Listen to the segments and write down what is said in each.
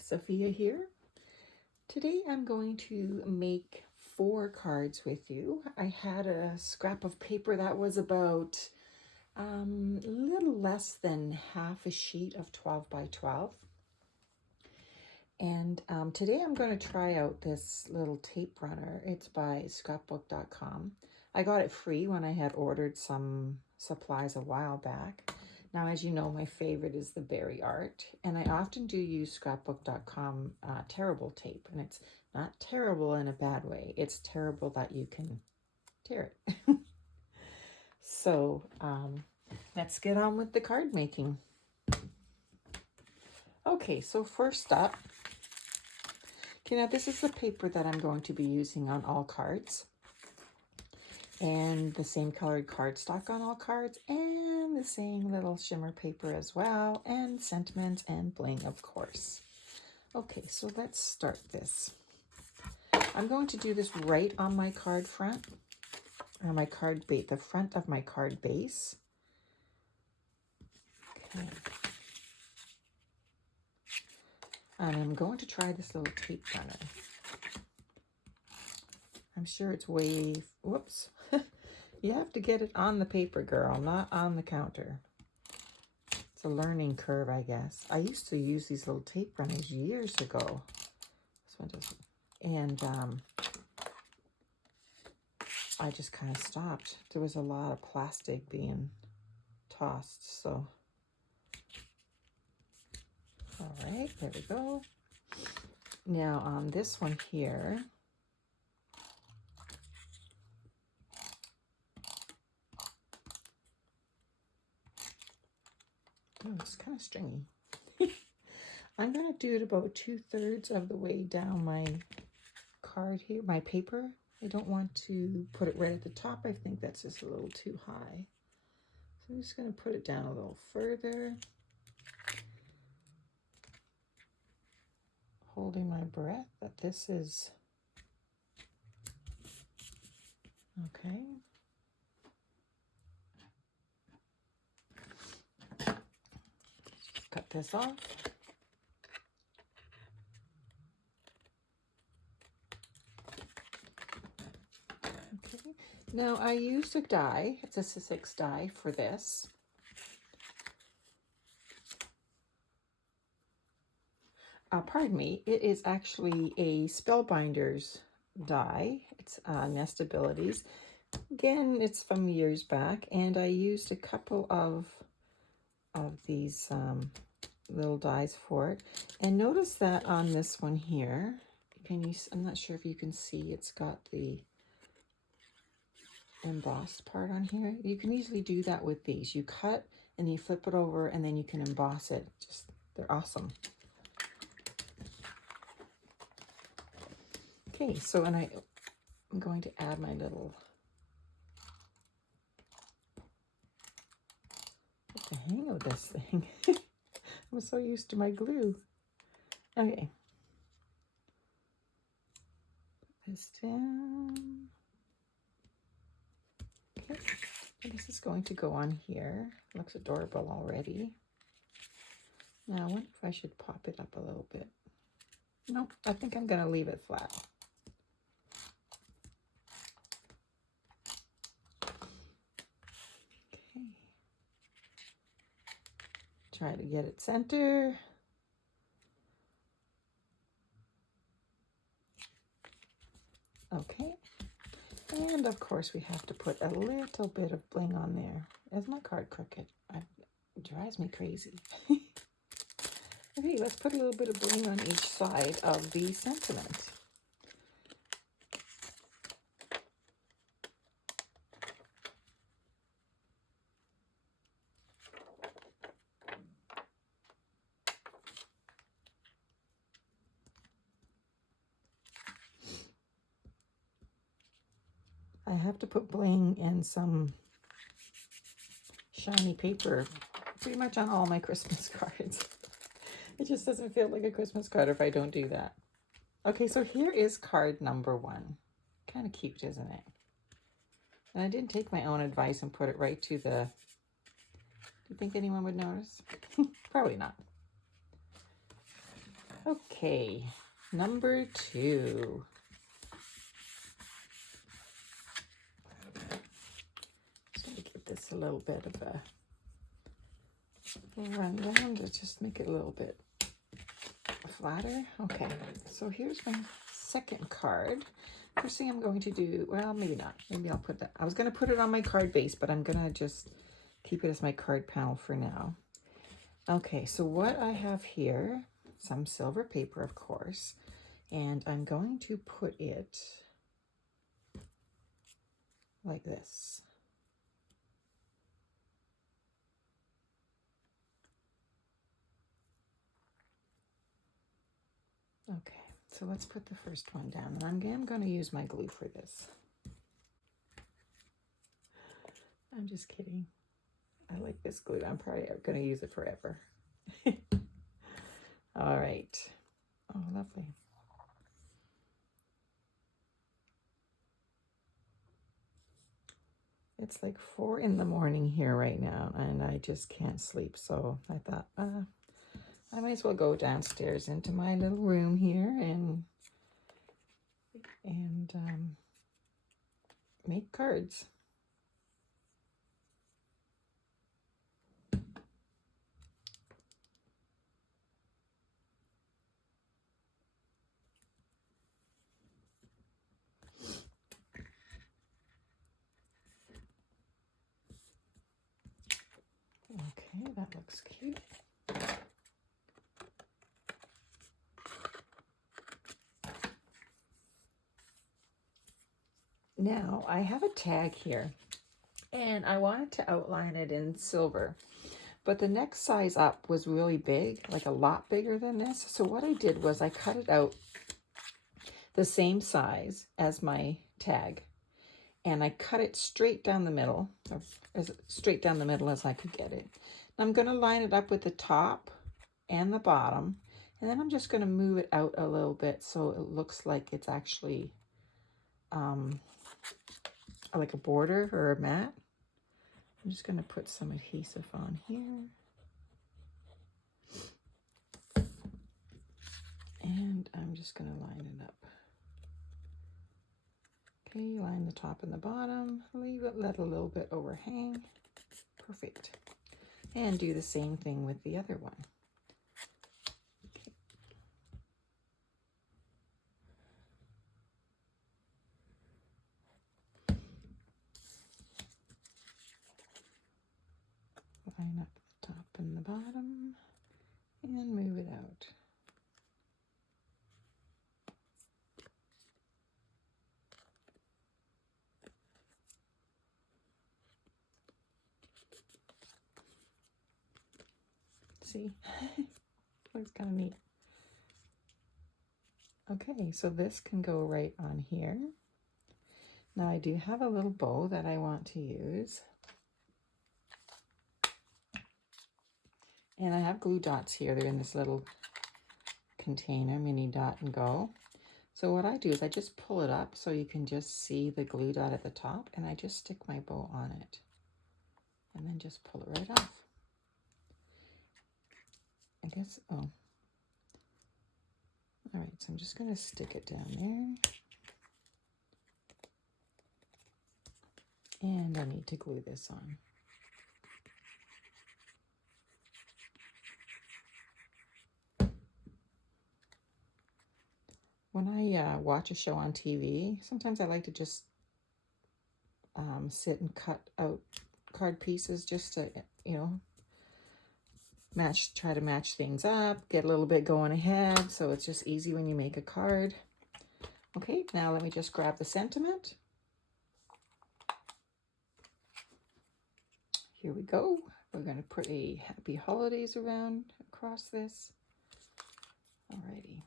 Sophia here. Today I'm going to make 4 cards with you. I had a scrap of paper that was about a little less than half a sheet of 12 by 12. And today I'm going to try out this little tape runner. It's by scrapbook.com. I got it free when I had ordered some supplies a while back. Now, as you know, my favorite is the berry art, and I often do use scrapbook.com tearable tape, and it's not terrible in a bad way. It's terrible that you can tear it. So let's get on with the card making. Okay, so first up, okay, now this is the paper that I'm going to be using on all cards, and the same colored cardstock on all cards, and the same little shimmer paper as well, and sentiments and bling, of course. Okay, so let's start this. I'm going to do this right on my card front, or my card base, the front of my card base. Okay. And I'm going to try this little tape runner. I'm sure it's way, whoops. You have to get it on the paper, girl, not on the counter. It's a learning curve, I guess. I used to use these little tape runners years ago. This one doesn't. And I just kind of stopped. There was a lot of plastic being tossed, so. All right, there we go. Now on this one here, oh, it's kind of stringy. I'm going to do it about 2/3 of the way down my card here, my paper. I don't want to put it right at the top. I think that's just a little too high. So I'm just going to put it down a little further. Holding my breath that this is okay. Just cut this off. Okay. Now I used a die. It's a 6 die for this. Pardon me, it is actually a Spellbinders die. It's Nestabilities. Again, it's from years back, and I used a couple of these little dies for it. And notice that on this one here, I'm not sure if you can see, it's got the embossed part on here. You can easily do that with these. You cut and you flip it over, and then you can emboss it. They're awesome. Okay, so I'm going to add my little, get the hang of this thing. I'm so used to my glue. Okay. Put this down. Okay, and this is going to go on here. Looks adorable already. Now, I wonder if I should pop it up a little bit. Nope, I think I'm going to leave it flat. Try to get it center. Okay. And of course we have to put a little bit of bling on there. Is my card crooked? It drives me crazy. Okay, let's put a little bit of bling on each side of the sentiment. I have to put bling and some shiny paper pretty much on all my Christmas cards. It just doesn't feel like a Christmas card if I don't do that. Okay, so here is card number 1. Kind of cute, isn't it? And I didn't take my own advice and put it right to the... Do you think anyone would notice? Probably not. Okay, number 2. Just going to give this a little bit of a rundown to just make it a little bit flatter. Okay, so here's my second card. First thing I'm going to do, well, maybe not. Maybe I'll put that. I was going to put it on my card base, but I'm going to just keep it as my card panel for now. Okay, so what I have here, some silver paper, of course, and I'm going to put it like this. Okay, so let's put the first one down, and I'm going to use my glue for this. I'm just kidding. I like this glue. I'm probably going to use it forever. All right. Oh, lovely. It's like 4 in the morning here right now, and I just can't sleep. So I thought, I might as well go downstairs into my little room here and make cards. Okay, that looks cute. Now I have a tag here, and I wanted to outline it in silver, but the next size up was really big, like a lot bigger than this. So what I did was I cut it out the same size as my tag, and I cut it straight down the middle, or as straight down the middle as I could get it. I'm going to line it up with the top and the bottom, and then I'm just going to move it out a little bit so it looks like it's actually like a border or a mat. I'm just going to put some adhesive on here. And I'm just going to line it up. Okay, line the top and the bottom. Leave it, let a little bit overhang. Perfect. And do the same thing with the other one. Okay. Line up the top and the bottom and move it out. See, looks kind of neat. Okay, so this can go right on here. Now I do have a little bow that I want to use. And I have glue dots here. They're in this little container, mini dot and go. So what I do is I just pull it up so you can just see the glue dot at the top, and I just stick my bow on it. And then just pull it right off. I guess, oh. All right, so I'm just going to stick it down there. And I need to glue this on. When I watch a show on TV, sometimes I like to just sit and cut out card pieces just to, you know, try to match things up, get a little bit going ahead, so it's just easy when you make a card. Okay, now let me just grab the sentiment. Here we go. We're going to put a happy holidays around across this. Alrighty.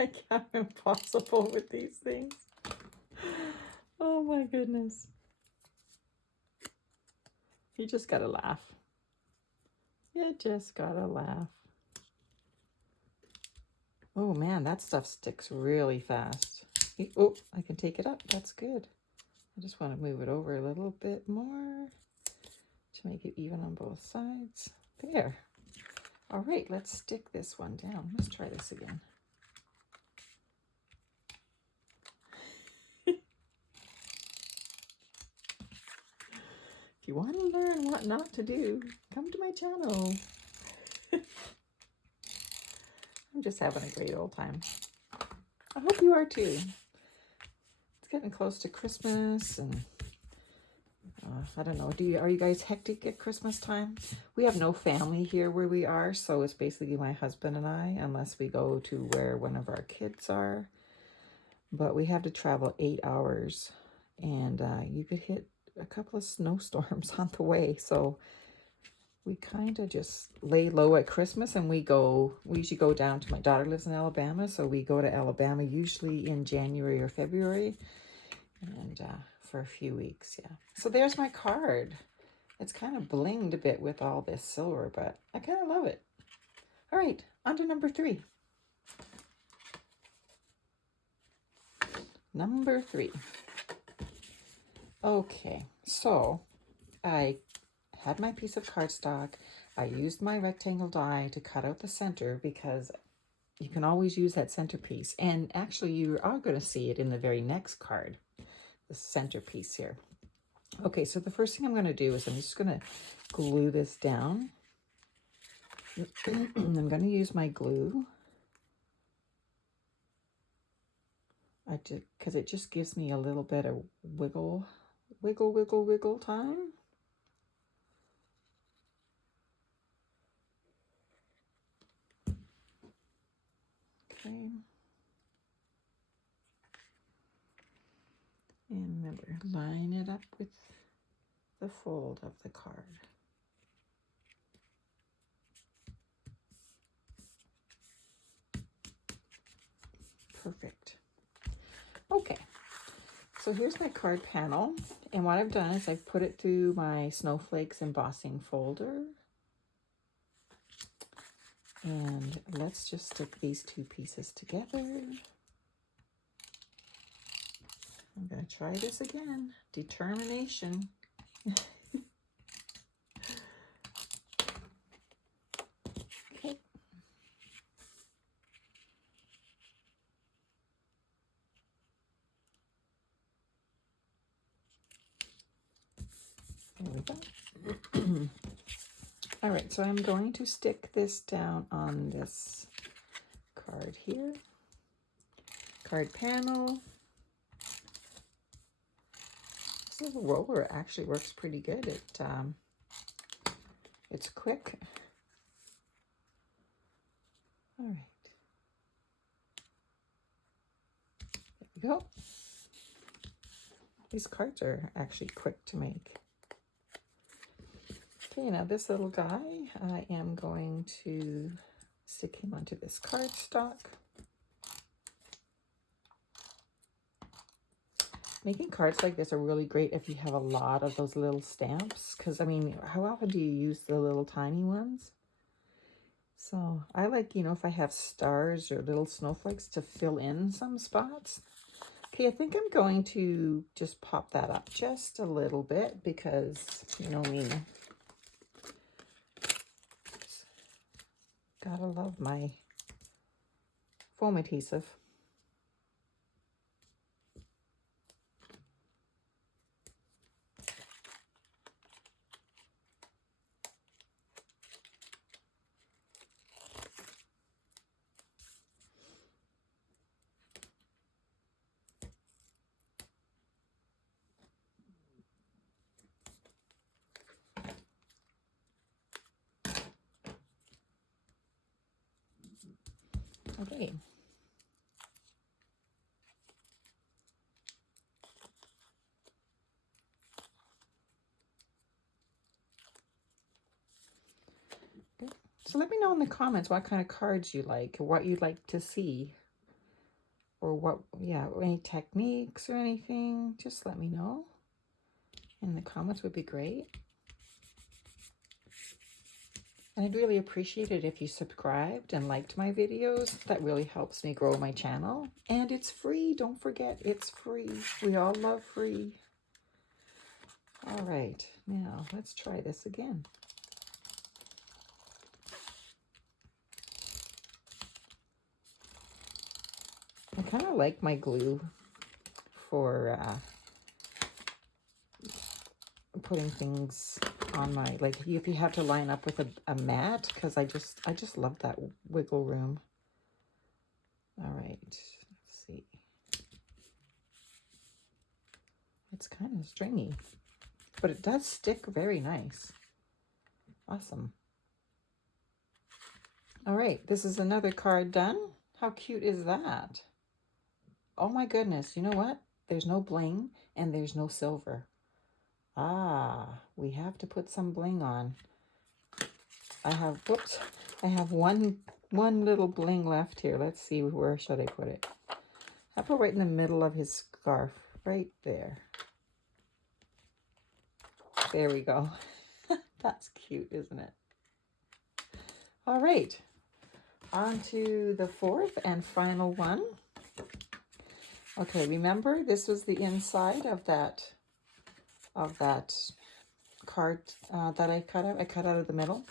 I can't, impossible with these things. Oh my goodness. You just gotta laugh. You just gotta laugh. Oh man, that stuff sticks really fast. Oh, I can take it up. That's good. I just want to move it over a little bit more. to make it even on both sides. There. All right, let's stick this one down. Let's try this again. If you want to learn what not to do, come to my channel. I'm just having a great old time. I hope you are too. It's getting close to Christmas, and I don't know. Are you guys hectic at Christmas time? We have no family here where we are, so it's basically my husband and I, unless we go to where one of our kids are. But we have to travel 8 hours, and you could hit a couple of snowstorms on the way. So we kind of just lay low at Christmas, and we usually go down to, my daughter lives in Alabama, so we go to Alabama usually in January or February, and for a few weeks, yeah. So there's my card. It's kind of blinged a bit with all this silver, but I kind of love it. All right, on to number 3. Number 3. Okay, so I had my piece of cardstock. I used my rectangle die to cut out the center because you can always use that centerpiece. And actually, you are going to see it in the very next card, the centerpiece here. Okay, so the first thing I'm going to do is I'm just going to glue this down. I'm going to use my glue. Because it just gives me a little bit of wiggle time. Okay. And remember, line it up with the fold of the card. Perfect. Okay, so here's my card panel, and what I've done is I've put it through my Snowflakes embossing folder. And let's just stick these 2 pieces together. I'm going to try this again. Determination. Okay. There we go. All right, so I'm going to stick this down on this card here. Card panel. This little roller actually works pretty good. It's quick. All right. There we go. These cards are actually quick to make. Okay, now this little guy, I am going to stick him onto this cardstock. Making cards like this are really great if you have a lot of those little stamps, because, I mean, how often do you use the little tiny ones? So I like, if I have stars or little snowflakes to fill in some spots. Okay, I think I'm going to just pop that up just a little bit because, you know me. Gotta love my foam adhesive. Okay. So let me know in the comments what kind of cards you like, or what you'd like to see, or what, any techniques or anything. Just let me know in the comments would be great. And I'd really appreciate it if you subscribed and liked my videos. That really helps me grow my channel. And it's free. Don't forget, it's free. We all love free. All right, now let's try this again. I kind of like my glue for putting things on my, like if you have to line up with a mat, because I just love that wiggle room. All right, let's see. It's kind of stringy, but it does stick very nice. Awesome. All right, this is another card done. How cute is that? Oh my goodness, you know what? There's no bling and there's no silver. Ah, we have to put some bling on. I have, whoops, I have one little bling left here. Let's see, where should I put it? How about right in the middle of his scarf? Right there. There we go. That's cute, isn't it? All right, on to the fourth and final one. Okay, remember this was the inside of that card that I cut out. I cut out of the middle.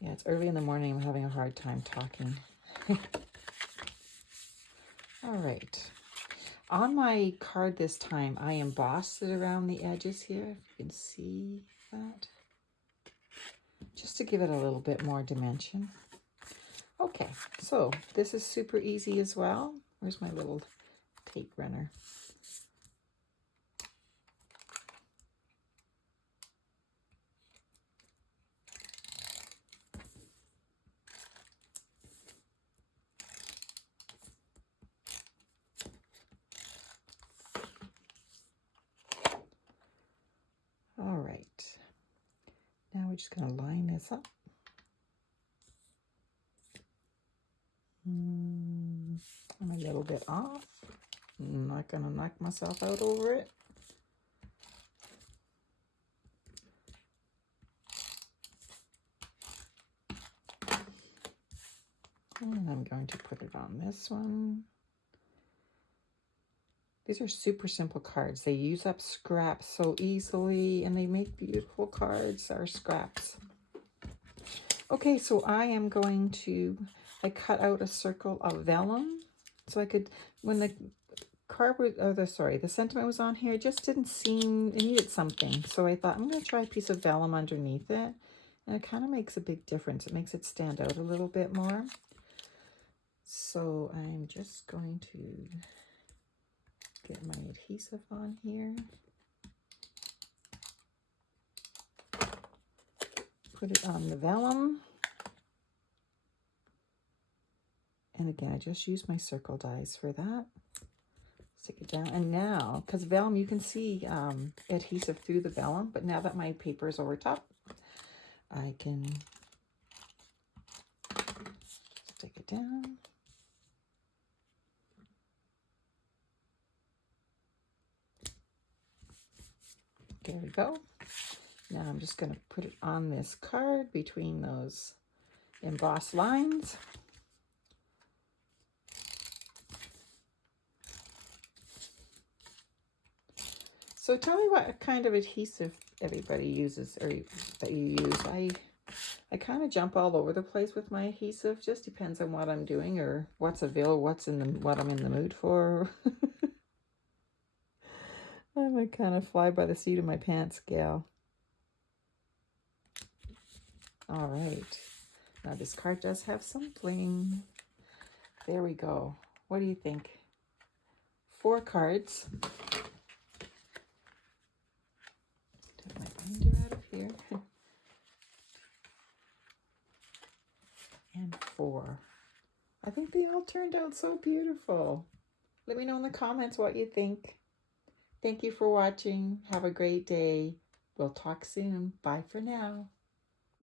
Yeah, it's early in the morning. I'm having a hard time talking. All right. On my card this time, I embossed it around the edges here. If you can see that. Just to give it a little bit more dimension. Okay, so this is super easy as well. Where's my little tape runner? All right, now we're just going to line this up. I'm a little bit off. I'm not going to knock myself out over it. And I'm going to put it on this one. These are super simple cards. They use up scraps so easily, and they make beautiful cards, our scraps. Okay, so I am going to, I cut out a circle of vellum. So I could, when the card was, the sentiment was on here, it just didn't seem, it needed something. So I thought, I'm going to try a piece of vellum underneath it. And it kind of makes a big difference. It makes it stand out a little bit more. So I'm just going to get my adhesive on here. Put it on the vellum. And again, I just use my circle dies for that. Stick it down. And now, because vellum, you can see adhesive through the vellum, but now that my paper is over top, I can stick it down. There we go. Now I'm just going to put it on this card between those embossed lines. So tell me what kind of adhesive everybody uses, or that you use. I kind of jump all over the place with my adhesive. Just depends on what I'm doing or what's available, what I'm in the mood for. I'm a kind of fly by the seat of my pants gal. All right. Now this card does have some bling. There we go. What do you think? 4 cards. Take my binder out of here. And 4. I think they all turned out so beautiful. Let me know in the comments what you think. Thank you for watching. Have a great day. We'll talk soon. Bye for now.